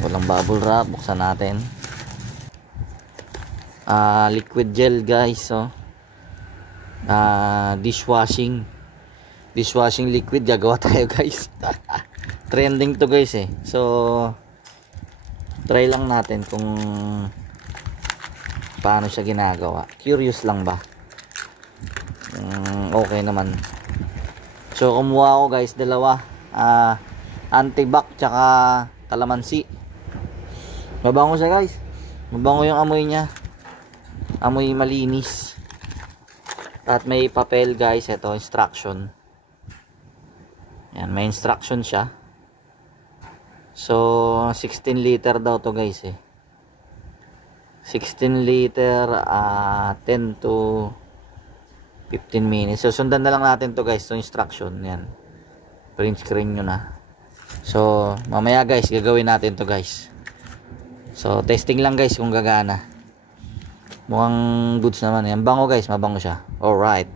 Walang bubble wrap. Buksan natin. Liquid gel guys. So, dishwashing liquid. Gagawa tayo guys. Trending to guys eh. So, try lang natin kung paano siya ginagawa. Curious lang ba? Okay naman. So kumuha ako guys dalawa, antibac tsaka kalamansi. Mabango siya guys, mabango yung amoy niya, amoy malinis. At may papel guys, ito instruction. Yan, may instruction siya. So 16 liter daw to guys eh. 16 liter, 10 to 15 minutes. So sundan na lang natin to guys, to instruction. Yan, print screen nyo na. So mamaya guys gagawin natin to guys. So testing lang guys kung gagana. Mukhang goods naman yan. Bango guys, mabango siya. Alright.